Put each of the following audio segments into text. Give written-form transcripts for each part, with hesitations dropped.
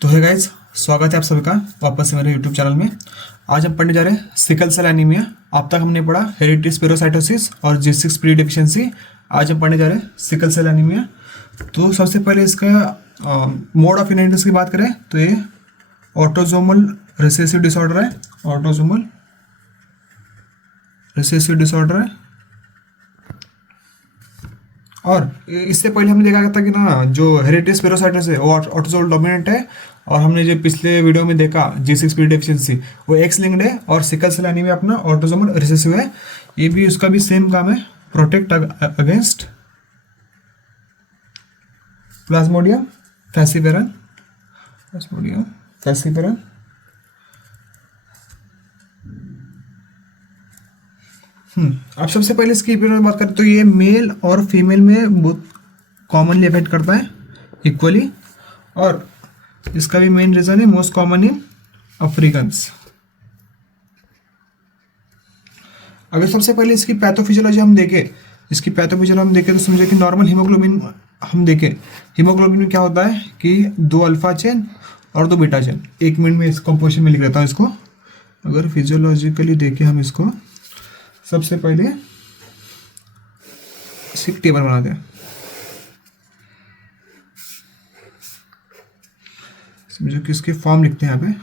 तो है गाइज, स्वागत है आप सभी का वापस से मेरे यूट्यूब चैनल में। आज हम पढ़ने जा रहे हैं सिकल सेल एनीमिया। अब तक हमने पढ़ा हेरिडिटी स्पेरोसाइटोसिस और G6PD डेफिशिएंसी। आज हम पढ़ने जा रहे हैं सिकल सेल एनीमिया। तो सबसे पहले इसका मोड ऑफ इनहेरिटेंस की बात करें तो ये ऑटोसोमल रिसेसिव डिसऑर्डर है। ऑटोसोमल रिसेसिव डिसऑर्डर है। और इससे पहले हमने देखा था कि ना जो हेरिडिटी स्पेरोसाइटोसिस है वो ऑटोसोमल डोमिनेंट है, और हमने जो पिछले वीडियो में देखा G6PD डेफिशिएंसी वो एक्स लिंक्ड है, और सिकल सेल एनीमिया अपना ऑटोसोमल रिसेसिव है। ये भी उसका भी सेम काम है, प्रोटेक्ट अगेंस्ट प्लाज्मोडियम फैसिपेरम। प्लाज्मोडियम फैसिपेरम। अब सबसे पहले इसकी में बात करें तो ये मेल और फीमेल में बहुत कॉमनली अफेक्ट करता है इक्वली, और इसका भी मेन रीजन है मोस्ट कॉमन इन अफ्रीकन्स। अगर सबसे पहले इसकी पैथोफिजियोलॉजी हम देखें तो समझे कि नॉर्मल हीमोग्लोबिन हम देखें। हीमोग्लोबिन में क्या होता है कि 2 अल्फा चेन और 2 बीटा चेन। 1 मिनट में इस कंपोजिशन में लिख देता हूँ इसको। अगर फिजियोलॉजिकली देखें हम इसको, सबसे पहले इसकी टेबल बनाते हैं। समझो कि इसके फॉर्म लिखते हैं, यहाँ पे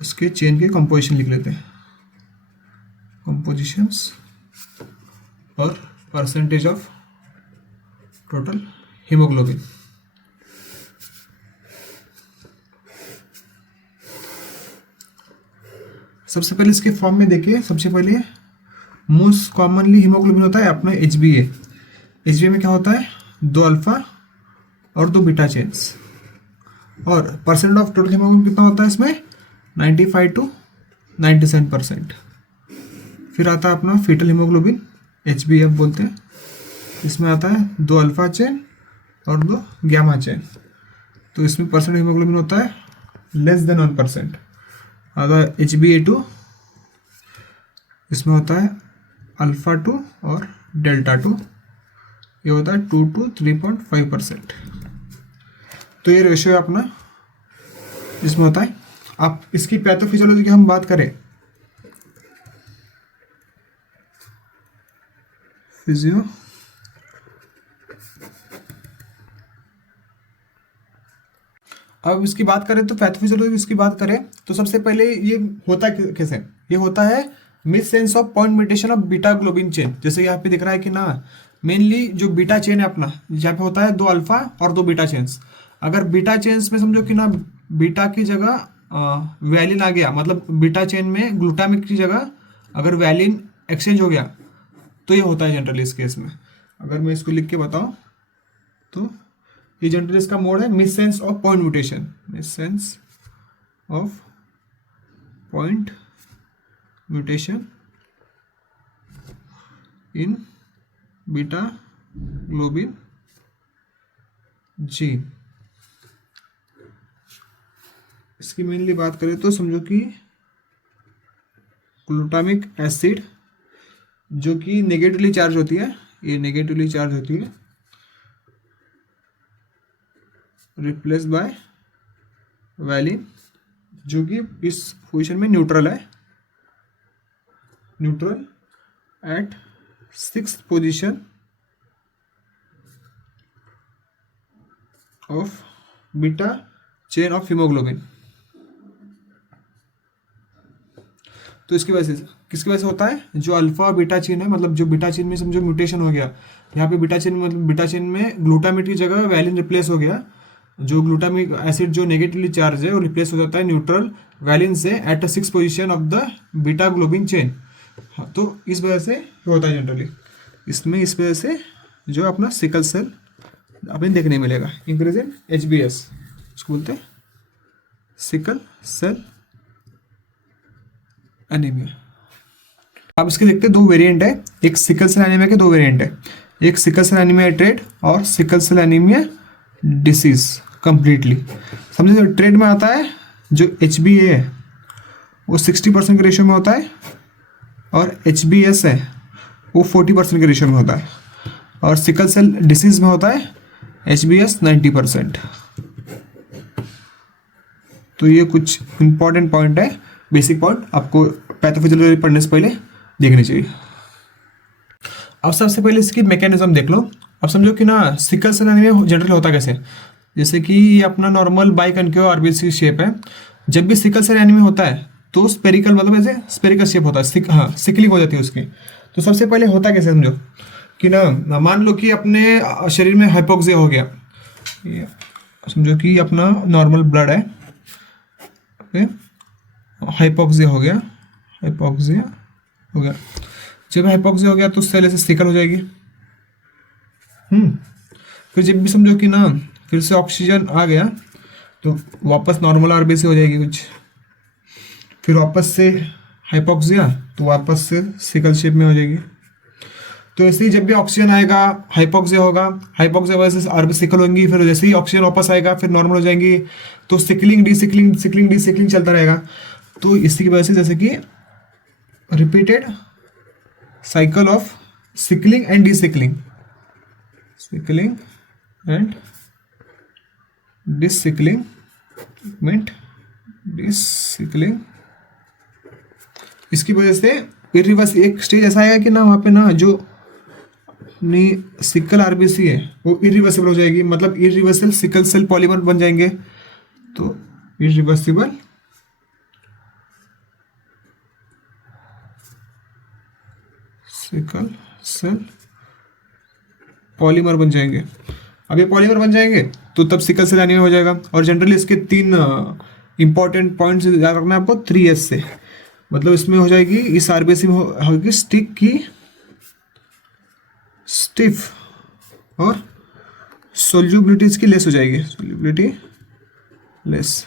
इसके चेन के कंपोजिशन लिख लेते हैं, कंपोजिशंस और परसेंटेज ऑफ टोटल हीमोग्लोबिन। सबसे पहले इसके फॉर्म में देखिए, सबसे पहले मोस्ट कॉमनली हीमोग्लोबिन होता है अपना HbA। HbA में क्या होता है 2 अल्फा और 2 बीटा चेन्स, और परसेंट ऑफ टोटल हीमोग्लोबिन कितना होता है इसमें 95 to 97%। फिर आता है अपना फीटल हीमोग्लोबिन, HbF बोलते हैं। इसमें आता है 2 अल्फा चेन और 2 गैमा चेन, तो इसमें परसेंट हीमोग्लोबिन होता है लेस देन 1%। आता है HbA2, इसमें होता है अल्फा 2 और डेल्टा 2, ये होता है 2 to 3.5%। तो ये रेशियो अपना इसमें होता है। अब इसकी पैथोफिजियोलॉजी की हम बात करें, फिजियो अब इसकी बात करें तो पैथोफिजियोलॉजी इसकी बात करें तो सबसे पहले ये होता कैसे, ये होता है miss sense of point mutation of beta globin chain. जैसे यहाँ पे दिख रहा है कि ना मेनली जो बीटा चेन है अपना, यहाँ पे होता है 2 अल्फा और 2 बीटा चेन्स। अगर बीटा चेन्स में समझो कि ना बीटा की जगह वैलिन आ गया, मतलब बीटा चेन में ग्लूटामिक की जगह अगर वैलिन एक्सचेंज हो गया तो ये होता है जनरली इस केस में। अगर मैं इसको लिख के बताऊँ तो ये जनरली इसका मोड है miss sense of point mutation. Miss sense of point mutation in beta globin gene. इसकी मेनली बात करें तो समझो कि ग्लूटामिक एसिड जो कि नेगेटिवली चार्ज होती है, ये नेगेटिवली चार्ज होती है, रिप्लेस बाय वैलिन जो कि इस पोजीशन में न्यूट्रल है, neutral at 6th position of beta chain of haemoglobin. तो इसकी वजह से किसकी वजह से होता है, जो अल्फा बीटा चेन है, मतलब जो बीटा चेन में समझो म्यूटेशन हो गया, यहाँ पे बीटा चेन मतलब बीटा चेन में ग्लूटामेट की जगह वैलिन रिप्लेस हो गया। जो ग्लूटामिक एसिड जो नेगेटिवली चार्ज है वो रिप्लेस हो जाता है न्यूट्रल वैलिन से at 6th position of the beta globin chain. हाँ, तो इस वजह से होता है जनरली इसमें। इस वजह से जो अपना सिकल सेल अपने देखने मिलेगा, इंक्रीज इन HbS, उसको बोलते हैं सिकल सेल एनीमिया। अब इसके देखते हैं 2 वेरिएंट है। एक सिकल सेल एनीमिया के 2 वेरिएंट है, एक सिकल सेल एनीमिया ट्रेड और sickle cell anaemia disease completely. समझे ट्रेड में आता है जो HbA है वो 60% के रेशियो में होता है, और HbS है वो 40% के रेशियो में होता है, और सिकल सेल डिसीज में होता है HbS 90%। तो ये कुछ इंपॉर्टेंट पॉइंट है, बेसिक पॉइंट आपको पैथोफिजियोलॉजी पढ़ने से पहले देखनी चाहिए। अब सबसे पहले इसकी मैकेनिज्म देख लो। अब समझो कि ना सिकल सेल एनीमिया जनरल होता कैसे, जैसे कि ये अपना नॉर्मल बाइकन्केव आरबीसी शेप है। जब भी सिकल सेल एनीमिया होता है तो स्पेरिकल मतलब ऐसे स्पेरिकल शेप होता है, हाँ सिकलिंग हो जाती है उसकी। तो सबसे पहले होता कैसे समझो कि ना मान लो कि अपने शरीर में हाइपोक्सिया हो गया, ये समझो कि अपना नॉर्मल ब्लड है, हाइपोक्सिया हो गया, हाइपोक्सिया हो गया। जब हाइपोक्सिया हो गया तो सेल ऐसे सिकल हो जाएगी। फिर जब भी समझो कि ना फिर से ऑक्सीजन आ गया तो वापस नॉर्मल आरबीसी हो जाएगी कुछ, फिर वापस से हाइपोक्सिया तो वापस से सिकल शेप में हो जाएगी। तो ऐसे ही जब भी ऑक्सीजन आएगा हाइपोक्सिया होगा, हाइपोक्सिया वजह से आरबी सिकल होंगी, फिर जैसे ही ऑक्सीजन वापस आएगा फिर नॉर्मल हो जाएंगी। तो सिकलिंग डिसिकलिंग सिकलिंग डिसिकलिंग चलता रहेगा। तो इसी की वजह से जैसे कि repeated cycle of sickling and desickling, sickling and desickling meant desickling, इसकी वजह से इरिवर्स एक स्टेज ऐसा आएगा कि ना वहाँ पे ना जो अपनी सिकल आरबीसी है वो इरिवर्सिबल हो जाएगी, मतलब इरिवर्सिबल सिकल सेल पॉलीमर बन जाएंगे। तो इरिवर्सिबल सिकल सेल पॉलीमर बन जाएंगे। अब ये पॉलीमर बन जाएंगे तो तब सिकल सेल एनीमिया हो जाएगा। और जनरली इसके 3 इंपॉर्टेंट पॉइंट्स याद रखना है आपको 3S से, मतलब इसमें हो जाएगी इस आरबीसी में होगी स्टिक की स्टिफ और सोल्यूबिलिटी इसकी लेस हो जाएगी, सोल्यूबिलिटी लेस।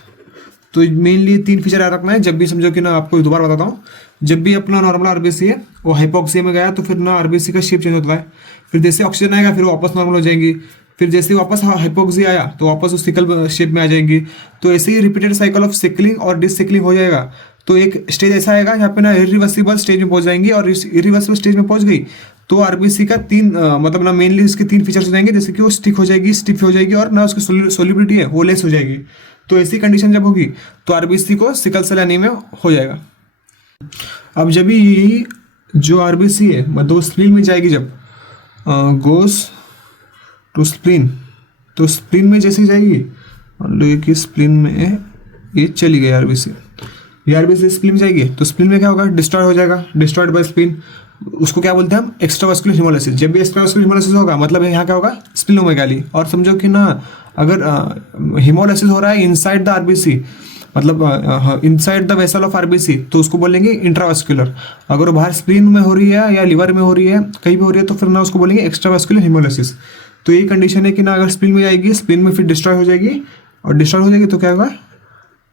तो मेनली 3 फीचर याद रखना है जब भी समझो कि ना, आपको दोबारा बताता हूँ, जब भी अपना नॉर्मल आरबीसी है वो हाइपोक्सिया में गया तो फिर ना आरबीसी का शेप चेंज होता है, फिर जैसे ऑक्सीजन आएगा फिर वापस नॉर्मल हो जाएंगी, फिर जैसे वापस हाइपोक्सिया आया तो वापस उस सिकल शेप में आ जाएंगी। तो ऐसे ही रिपीटेड साइकिल ऑफ सिकलिंग और डिसिकलिंग हो जाएगा। तो एक स्टेज ऐसा आएगा यहाँ पे ना इरिवर्सिबल स्टेज में पहुंच जाएंगी, और इस इरिवर्सिबल स्टेज में पहुंच गई तो आरबीसी का 3 मतलब ना मेनली इसके 3 फीचर्स हो जाएंगे, जैसे कि वो स्टिक हो जाएगी, स्टिफ हो जाएगी, और ना उसकी सोल्यूबिलिटी है वो लेस हो जाएगी। तो ऐसी कंडीशन जब होगी तो आरबीसी को सिकल सेल एनीमिया हो जाएगा। अब जब ये जो आरबीसी है मतलब स्प्लीन में जाएगी, जब गोस टू स्प्लीन, तो स्प्लीन में जैसे जाएगी, मान लो कि स्प्लीन में ये चली गई आरबीसी, ये आरबीसी स्प्लीन में जाएगी तो स्प्लीन में क्या होगा, डिस्ट्रॉय हो जाएगा, डिस्ट्रॉयड बाय स्प्लीन। उसको क्या बोलते हैं हम, एक्स्ट्रावास्कुलर हिमोलाइसिस। जब भी एक्स्ट्रावास्कुलर हिमोलाइसिस होगा मतलब यहाँ क्या होगा, स्प्लीनोमेगाली। और समझो कि ना अगर हिमोलाइसिस हो रहा है इनसाइड द आरबीसी, मतलब inside the vessel of RBC, तो उसको बोलेंगे इंट्रावास्कुलर। अगर वो बाहर स्प्लीन में हो रही है या लिवर में हो रही है, कहीं भी हो रही है, तो फिर ना उसको बोलेंगे एक्स्ट्रावास्कुलर हिमोलाइसिस। तो यही कंडीशन है कि ना अगर स्प्लीन में जाएगी, स्प्लीन में फिर डिस्ट्रॉय हो जाएगी, और डिस्ट्रॉय हो जाएगी तो क्या होगा,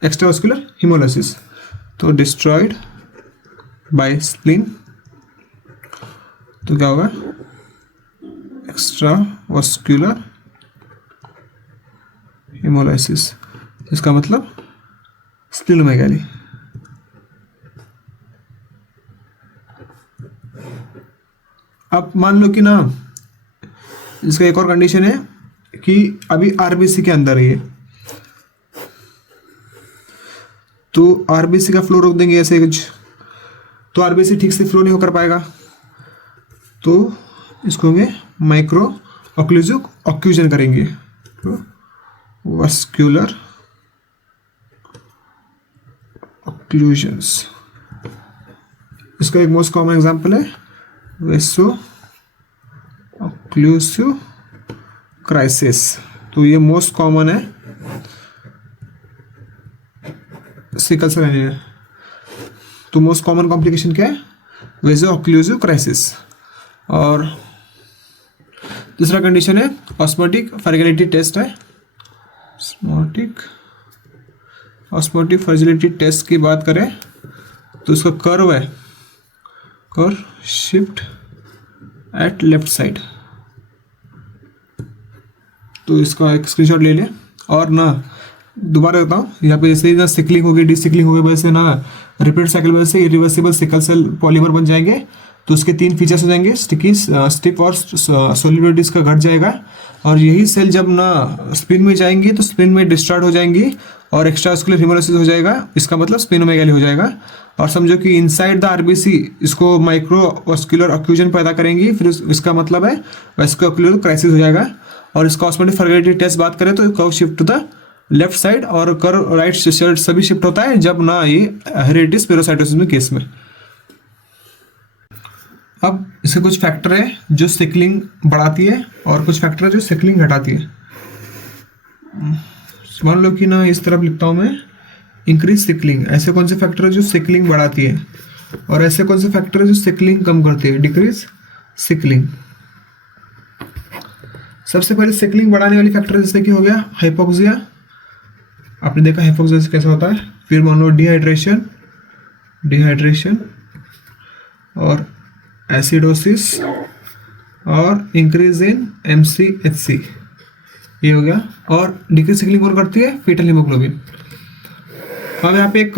एक्स्ट्रावास्कुलर हिमोलाइसिस। तो डिस्ट्रॉयड बाय स्प्लीन तो क्या होगा, एक्स्ट्रावास्कुलर हिमोलाइसिस, इसका मतलब स्प्लीनोमेगाली। अब मान लो कि ना इसका एक और कंडीशन है कि अभी आरबीसी के अंदर है ये, तो आरबीसी का फ्लो रोक देंगे ऐसे कुछ, तो आरबीसी ठीक से फ्लो नहीं होकर पाएगा, तो इसको होंगे माइक्रो ऑक्लूसिव ऑक्लूजन करेंगे, तो वास्कुलर ऑक्लूजन्स। इसका एक मोस्ट कॉमन एग्जांपल है वेसो ऑक्लूसिव क्राइसिस। तो ये मोस्ट कॉमन है सिकल सेल एनीमिया। तो मोस्ट कॉमन कॉम्प्लिकेशन क्या है, वेसो ऑक्लूसिव क्राइसिस। और दूसरा कंडीशन है ऑस्मोटिक फ्रैगिलिटी टेस्ट है। ऑस्मोटिक फ्रैगिलिटी टेस्ट की बात करें तो इसका कर्व है, curve shift at left side. तो इसका एक स्क्रीनशॉट ले लें। और ना दोबारा बताऊँ, यहाँ पे जैसे ही ना सिकलिंग होगी, डिसिकलिंग होगी, वजह से ना रिपीट साइकिल वजह से इरिवर्सिबल सिकल सेल पॉलीमर बन जाएंगे, तो उसके 3 फीचर्स हो जाएंगे, स्टिकी, स्टिफ और सोलिबिलिटी इसका घट जाएगा। और यही सेल जब ना स्पिन में जाएंगी तो स्पिन में डिस्चार्ज हो जाएंगी और एक्स्ट्रावास्कुलर हेमोलाइसिस हो जाएगा, इसका मतलब स्प्लेनोमेगाली हो जाएगा। और समझो कि इनसाइड द आरबीसी इसको माइक्रोवास्कुलर ऑक्लूजन पैदा करेंगी, फिर इसका मतलब है वास्कुलर क्राइसिस हो जाएगा। और इसका ऑस्मोटिक फ्रैगमेंटरी टेस्ट बात करें तो curve shift to the left side और कर्व राइट साइड सभी शिफ्ट होता है जब ना ये हेरेडिटी स्पेरोसाइटोसिस में केस में। अब इसके कुछ फैक्टर है जो सिकलिंग बढ़ाती है और कुछ फैक्टर है जो सिकलिंग घटाती है। मान लो कि ना इस तरफ लिखता हूँ मैं इंक्रीज सिकलिंग, ऐसे कौन से फैक्टर है जो सिकलिंग बढ़ाती है और ऐसे कौन से फैक्टर है जो सिकलिंग कम करती है, डिक्रीज सिकलिंग। सबसे पहले सिकलिंग बढ़ाने वाली फैक्टर जैसे कि हो गया हाइपोक्सिया, आपने देखा हाइपोक्सिया से कैसा होता है। फिर मान लो डिहाइड्रेशन और एसिडोसिस और इंक्रीज इन MCHC, ये हो गया। और डिक्रीज सिकलिंग कौन करती है, फीटल हीमोग्लोबिन। अब यहाँ पे एक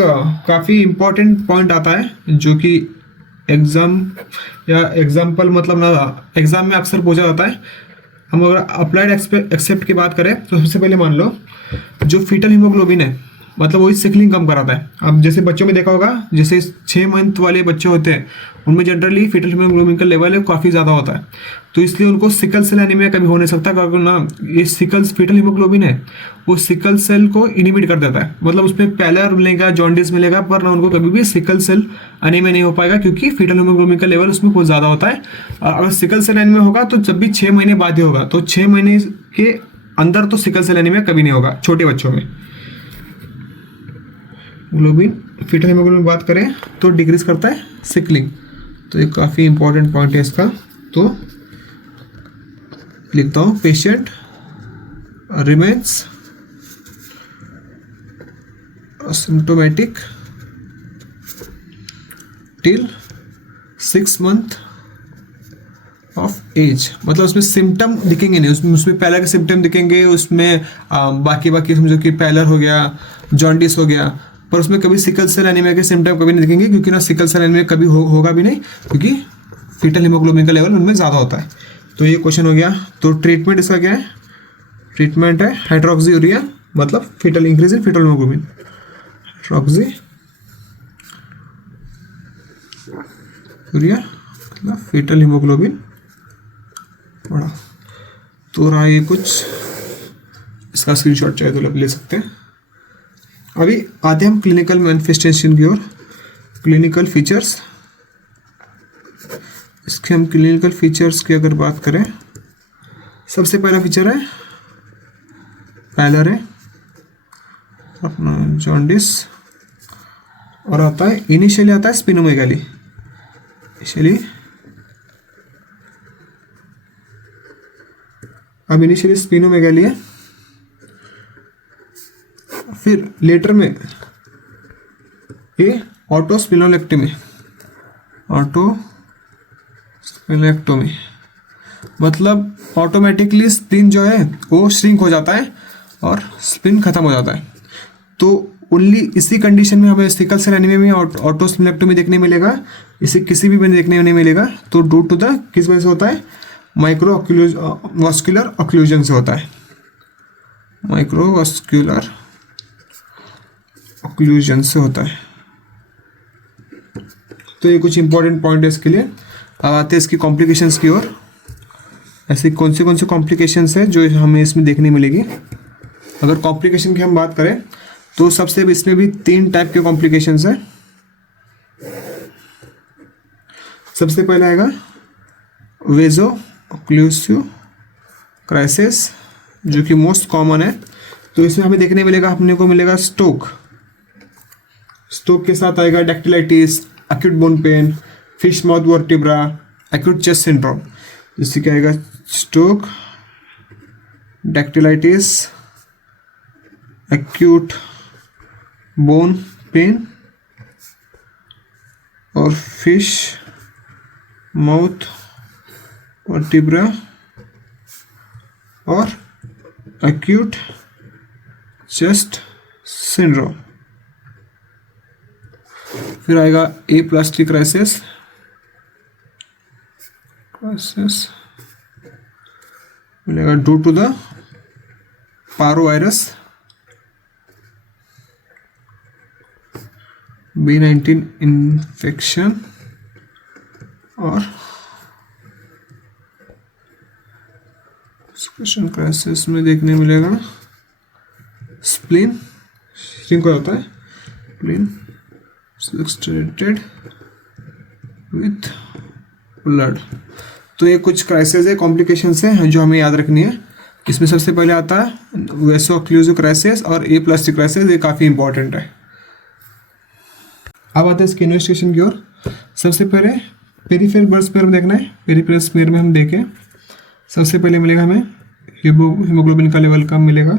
काफ़ी इंपॉर्टेंट पॉइंट आता है जो कि एग्जाम या एग्जाम्पल मतलब ना एग्जाम में अक्सर पूछा जाता है। हम अगर अप्लाइड एक्सेप्ट की बात करें तो सबसे पहले मान लो जो फीटल हीमोग्लोबिन है मतलब वही सिकलिंग कम कराता है। अब जैसे बच्चों में देखा होगा, जैसे 6 मंथ वाले बच्चे होते हैं उनमें जनरली फीटल हीमोग्लोबिन का लेवल है काफ़ी ज़्यादा होता है, तो इसलिए उनको सिकल सेल एनीमिया कभी हो नहीं सकता, क्योंकि ना ये फीटल हीमोग्लोबिन है वो सिकल सेल को इनिबिट कर देता है। मतलब उसमें पैलर मिलेगा, जॉन्डिस मिलेगा, पर ना उनको कभी भी सिकल सेल एनीमिया नहीं हो पाएगा क्योंकि फीटल हीमोग्लोबिन का लेवल उसमें बहुत ज़्यादा होता है। अगर सिकल सेल एनीमिया होगा तो जब भी 6 महीने बाद ही होगा, तो 6 महीने के अंदर तो सिकल सेल एनीमिया कभी नहीं होगा छोटे बच्चों में। ग्लोबिन फीटल हीमोग्लोबिन बात करें तो डिक्रीज करता है सिकलिंग, तो ये काफ़ी इंपॉर्टेंट पॉइंट है इसका। तो लिखता हूँ patient remains symptomatic till 6 month of age, मतलब उसमें सिम्टम दिखेंगे नहीं, उसमें पहला के सिम्टम दिखेंगे, उसमें बाकी समझो कि पैलर हो गया, जॉन्डिस हो गया, पर उसमें कभी सिकल सेल एनीमिया के सिम्टम कभी नहीं दिखेंगे क्योंकि ना सिकल सेल एनीमिया कभी होगा भी नहीं क्योंकि फीटल हीमोग्लोबिन का लेवल उनमें ज़्यादा होता है। तो ये क्वेश्चन हो गया। तो ट्रीटमेंट इसका क्या है, ट्रीटमेंट है हाइड्रोक्सीयूरिया, मतलब foetal increase in foetal haemoglobin, hydroxyurea मतलब फीटल हीमोग्लोबिन बड़ा। तो रहा ये कुछ, इसका स्क्रीनशॉट चाहे तो ले सकते हैं। अभी आते हम क्लिनिकल मैनिफेस्टेशन की ओर। क्लिनिकल फीचर्स, इसके हम क्लिनिकल फीचर्स की अगर बात करें, सबसे पहला फीचर है पैलर है अपना जॉन्डिस, और आता है इनिशियली आता है स्पिनोमेगाली, इनिशियली स्पिनोमेगाली है। फिर लेटर में ये ऑटोस्पिनोलेक्टमी, मतलब ऑटोमेटिकली स्पिन जो है वो श्रिंक हो जाता है और स्पिन खत्म हो जाता है। तो ओनली इसी कंडीशन में हमें सिकल सेल एनीमिया में ऑटोस्पिनोलेक्टमी देखने मिलेगा, इसे किसी भी में देखने नहीं मिलेगा। तो ड्यू टू द किस वजह से होता है, माइक्रोवास्कुलर ऑक्लूजन से होता है, माइक्रोवास्कुलर ऑक्लूजन से होता है। तो ये कुछ इंपॉर्टेंट पॉइंट है इसके लिए। अब आते हैं इसकी कॉम्प्लिकेशंस की ओर। ऐसी कौन से कॉम्प्लिकेशंस है जो हमें इसमें देखने मिलेगी। अगर कॉम्प्लिकेशन की हम बात करें तो सबसे इसमें भी 3 टाइप के कॉम्प्लिकेशंस है। सबसे पहला आएगा वेजो ऑक्लूसिव क्राइसिस, जो कि मोस्ट कॉमन है। तो इसमें हमें देखने मिलेगा, अपने को मिलेगा स्ट्रोक के साथ आएगा dactylitis, acute bone pain, fish mouth vertebra, acute chest syndrome. जिससे क्या आएगा, stroke, dactylitis, acute bone pain और फिश माउथ वर्टिब्रा और एक्यूट चेस्ट सिंड्रोम। फिर आएगा एप्लास्टिक क्राइसिस, क्राइसिस मिलेगा due to the parvovirus B19 infection और क्राइसिस में देखने मिलेगा स्प्लीन श्रिंक हो जाता है, स्प्लीन सब्सट्रेटेड विथ ब्लड। तो ये कुछ क्राइसिस है, कॉम्प्लिकेशंस है जो हमें याद रखनी है। इसमें सबसे पहले आता है वैसो ऑक्लूसिव क्राइसिस और एप्लास्टिक क्राइसिस, ये काफ़ी इंपॉर्टेंट है। अब आते हैं इसकी इन्वेस्टिगेशन की ओर। सबसे पहले पेरिफेरल ब्लड स्मेयर में देखना है। पेरिफेरल स्मेयर में हम देखें, सबसे पहले मिलेगा हमें हीमोग्लोबिन का लेवल कम मिलेगा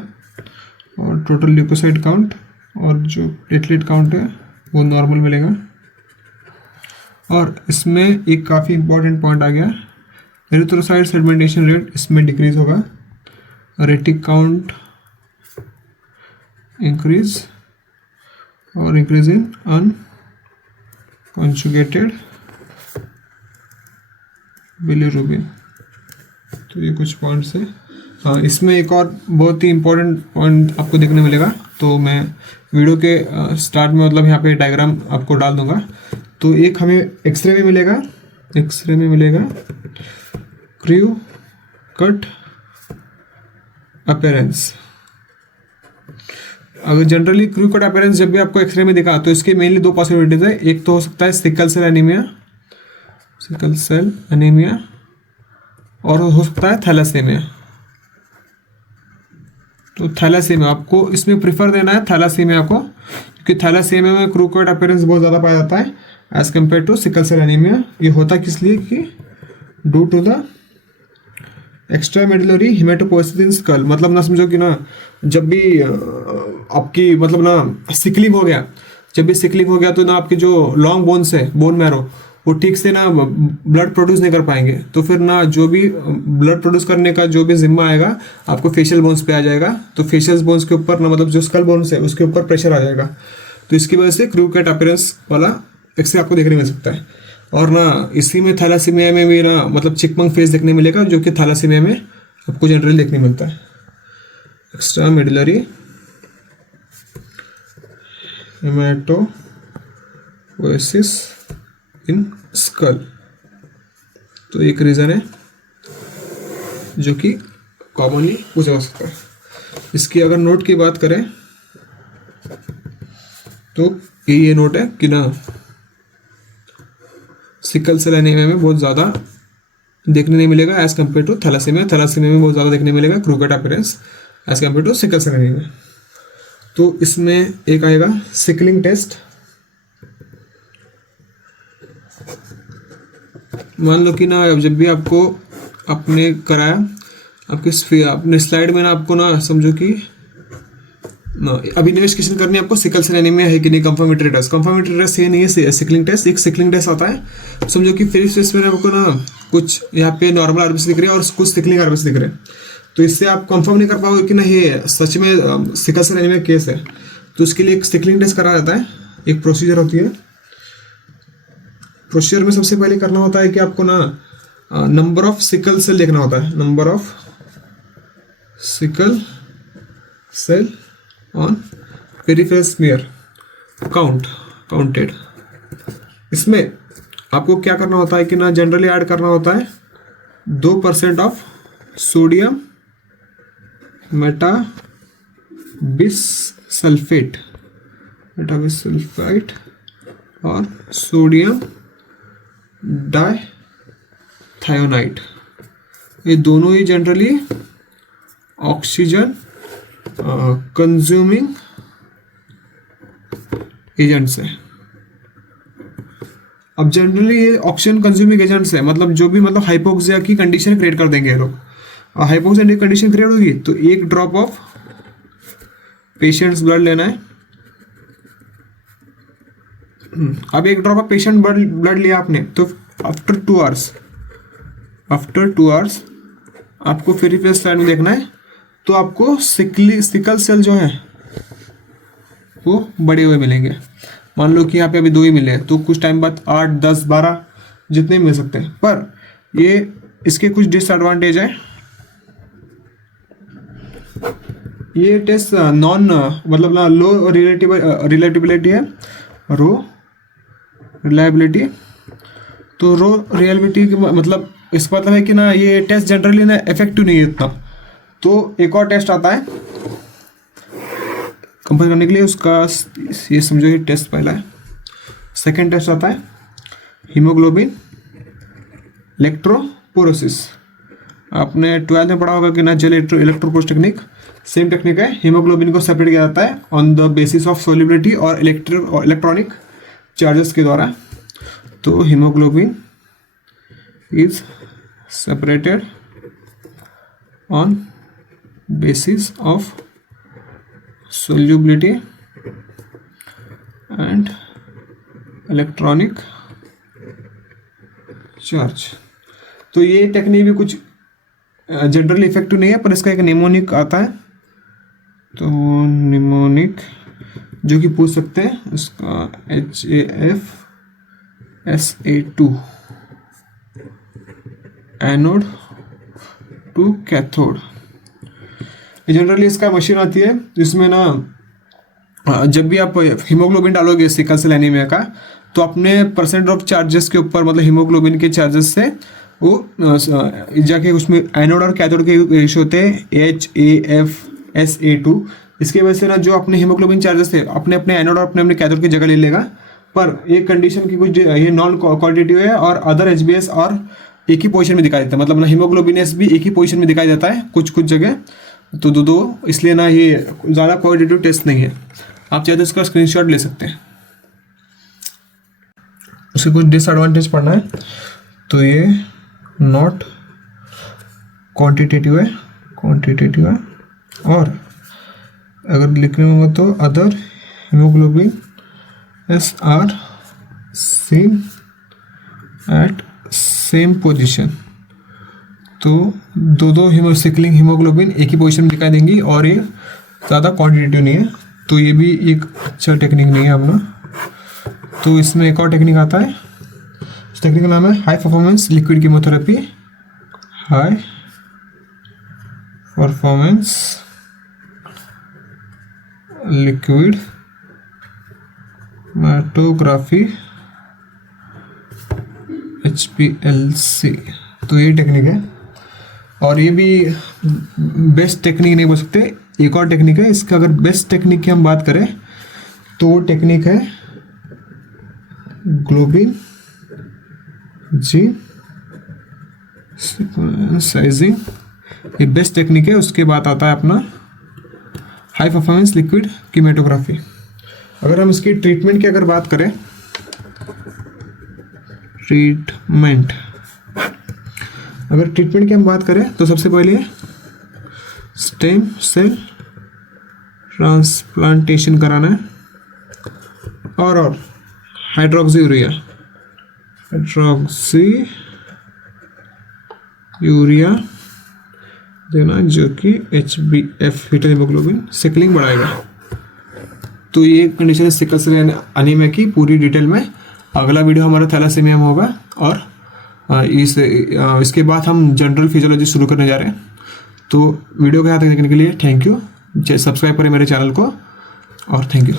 और टोटल ल्यूकोसाइट काउंट और जो प्लेटलेट काउंट है वो नॉर्मल मिलेगा। और इसमें एक काफ़ी इंपॉर्टेंट पॉइंट आ गया, एरिथ्रोसाइट सेडिमेंटेशन रेट इसमें डिक्रीज होगा, रेटिक काउंट इंक्रीज और इंक्रीज इन अनकॉन्जुगेटेड बिलिरुबिन। तो ये कुछ पॉइंट्स है। हाँ, इसमें एक और बहुत ही इम्पोर्टेंट पॉइंट आपको देखने मिलेगा, तो मैं वीडियो के स्टार्ट में मतलब यहाँ पे डायग्राम आपको डाल दूंगा। तो एक हमें एक्सरे में मिलेगा, एक्सरे में मिलेगा क्रू कट अपीयरेंस। अगर जनरली क्रू कट अपीयरेंस जब भी आपको एक्सरे में दिखा तो इसके मेनली दो पॉसिबिलिटीज है। एक तो हो सकता है sickle cell anaemia, sickle cell anaemia, और हो सकता है थैलासेमिया। तो थैलासेमिया आपको इसमें प्रिफर देना है थैलासेमिया को, क्योंकि थैलासेमिया में क्रू कट अपीयरेंस बहुत ज़्यादा पाया जाता है as compare to sickle cell anaemia. ये होता किस लिए कि due to the extra medullary haematopoiesis in skull. मतलब ना समझो कि ना जब भी आपकी मतलब ना सिकलिंग हो गया, जब भी सिकलिंग हो गया तो ना आपके जो लॉन्ग बोन्स है, बोन मैरो, वो ठीक से ना ब्लड प्रोड्यूस नहीं कर पाएंगे। तो फिर ना जो भी ब्लड प्रोड्यूस करने का जो भी जिम्मा आएगा आपको फेशियल बोन्स पे आ जाएगा। तो फेशियल बोन्स के ऊपर ना मतलब जो स्कल बोन्स है उसके ऊपर प्रेशर आ जाएगा। तो इसकी वजह से क्रू कट अपीयरेंस वाला एक्सरे आपको देखने मिल सकता है। और ना इसी में थैलासीमिया में भी ना मतलब चिकमंग फेस देखने मिलेगा, जो कि थैलासीमिया में आपको जनरली देखने मिलता है। एक्स्ट्रा मेडुलरी हेमेटोपोएसिस इन स्कल, तो एक रीज़न है जो कि कॉमनली पूछा जा सकता है। इसकी अगर नोट की बात करें तो ये नोट है कि ना सिकल सेल एनीमिया में बहुत ज़्यादा देखने नहीं मिलेगा as compare to thalassaemia. Thalassaemia में बहुत ज़्यादा देखने मिलेगा crew cut appearance as compare to sickle cell anaemia. तो इसमें एक आएगा सिकलिंग टेस्ट। मान लो कि ना जब भी आपको आपने कराया आपके अपने स्लाइड में ना आपको ना समझो कि ना अभी इन्वेस्टिगेशन करनी है आपको सिकल सेल एनीमिया है कि नहीं। कंफर्मेटरी टेस्ट, कंफर्मेटरी टेस्ट ये नहीं है सिकलिंग टेस्ट। एक सिकलिंग टेस्ट आता है, समझो कि फिर इसमें आपको ना कुछ यहाँ पे नॉर्मल आरबीसी दिख रही है और कुछ सिकलिंग आरबीसी दिख रहे हैं। तो इससे आप कंफर्म नहीं कर पाओगे कि ना ये सच में सिकल सेल एनीमिया केस है। तो उसके लिए एक सिकलिंग टेस्ट करा जाता है, एक प्रोसीजर होती है। प्रोसीजर में सबसे पहले करना होता है कि आपको ना नंबर ऑफ सिकल सेल देखना होता है, number of sickle cell on peripheral smear counted. इसमें आपको क्या करना होता है कि ना जनरली ऐड करना होता है 2% ऑफ सोडियम मेटाबिसल्फेट और सोडियम डाइथायोनाइट। ये दोनों ही जनरली ऑक्सीजन कंज्यूमिंग एजेंट्स है। अब जनरली ये ऑक्सीजन कंज्यूमिंग एजेंट्स है, मतलब जो भी मतलब हाइपोक्सिया की कंडीशन क्रिएट कर देंगे ये लोग। और हाइपोक्सिया की कंडीशन क्रिएट होगी तो एक ड्रॉप ऑफ पेशेंट्स ब्लड लेना है। अब एक ड्रॉप ऑफ पेशेंट ब्लड लिया आपने, तो आफ्टर 2 आवर्स आपको पेरिफेरल स्लाइड में देखना है। तो आपको सिकल सेल जो है वो बड़े हुए मिलेंगे। मान लो कि यहाँ पे अभी 2 ही मिले हैं, तो कुछ टाइम बाद 8, 10, 12 जितने मिल सकते हैं। पर ये इसके कुछ डिसएडवांटेज है। ये टेस्ट नॉन मतलब ना लो रिलेटिबिलिटी है, रो रिलायबिलिटी। तो रो रिलायबिलिटी मतलब इसका मतलब है कि ना ये टेस्ट जनरली ना इफेक्टिव नहीं है इतना। तो एक और टेस्ट आता है कंपेयर करने के लिए, उसका ये समझो ये टेस्ट पहला है। सेकंड टेस्ट आता है हीमोग्लोबिन इलेक्ट्रोपोरेसिस। आपने 12th में पढ़ा होगा कि ना जेल इलेक्ट्रोपोरेसिस टेक्निक, सेम टेक्निक है। हीमोग्लोबिन को सेपरेट किया जाता है on the basis of solubility और इलेक्ट्रॉनिक चार्जेस के द्वारा। तो haemoglobin is separated on basis of solubility and electronic charge. तो ये टेक्निक भी कुछ जनरली इफेक्टिव नहीं है, पर इसका एक निमोनिक आता है। तो निमोनिक जो कि पूछ सकते हैं, उसका HAFSA2 anode to cathode. Generally इसका मशीन आती है जिसमें ना जब भी आप हीमोग्लोबिन डालोगे सिकल सेल एनीमिया का, तो अपने परसेंट ऑफ चार्जेस के ऊपर मतलब हीमोग्लोबिन के चार्जेस से वो जाके उसमें एनोड और कैथोड के रेशियो होते हैं HAFSA2। इसके वजह से ना जो अपने हीमोग्लोबिन चार्जेस थे अपने अपने एनोड और अपने अपने कैथोड की जगह ले लेगा। पर एक कंडीशन की कुछ ये नॉन क्वांटिटेटिव है और अदर HBS और एक ही पोजीशन में दिखाई देता है, मतलब ना हीमोग्लोबिन एस भी एक ही पोजीशन में दिखाई देता है कुछ कुछ जगह। तो दो इसलिए ना ये ज़्यादा क्वालिटेटिव टेस्ट नहीं है। आप चाहे तो इसका स्क्रीनशॉट ले सकते हैं। उसके कुछ डिसएडवांटेज पढ़ना है। तो ये नॉट क्वांटिटेटिव है और अगर लिखने होगा तो other haemoglobin S are same at same position. तो दो सिकलिंग हीमोग्लोबिन एक ही पोजीशन में दिखाई देंगी और ये ज़्यादा क्वांटिटेटिव नहीं है। तो ये भी एक अच्छा टेक्निक नहीं है अपना। तो इसमें एक और टेक्निक आता है, इस टेक्निक का नाम है high performance liquid chemotherapy. High performance liquid chromatography HPLC। तो ये टेक्निक है और ये भी बेस्ट टेक्निक नहीं बोल सकते। एक और टेक्निक है, इसका अगर बेस्ट टेक्निक की हम बात करें तो वो टेक्निक है ग्लोबिन जी साइजिंग। ये बेस्ट टेक्निक है। उसके बाद आता है अपना हाई परफॉर्मेंस लिक्विड कीमेटोग्राफी। अगर हम इसकी ट्रीटमेंट की अगर बात करें, अगर ट्रीटमेंट की हम बात करें तो सबसे पहले स्टेम सेल ट्रांसप्लांटेशन कराना है और हाइड्रोक्सी यूरिया देना, जो कि HbF फीटल हीमोग्लोबिन सिकलिंग बढ़ाएगा। तो ये कंडीशन सिकल सेल एनीमिया की पूरी डिटेल में अगला वीडियो हमारा थैलासेमिया में होगा। और इसके बाद हम जनरल फिजियोलॉजी शुरू करने जा रहे हैं। तो वीडियो को यहाँ तक देखने के लिए थैंक यू। सब्सक्राइब करें मेरे चैनल को और थैंक यू।